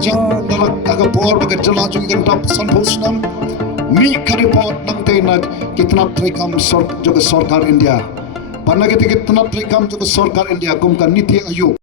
jang dalak agapor baga Jylla juga gantap sanpusnam mi karipot nang tena kitna trikam juga sarkar India. Panna kita kitna trikam juga sarkar India kumka niti ayu.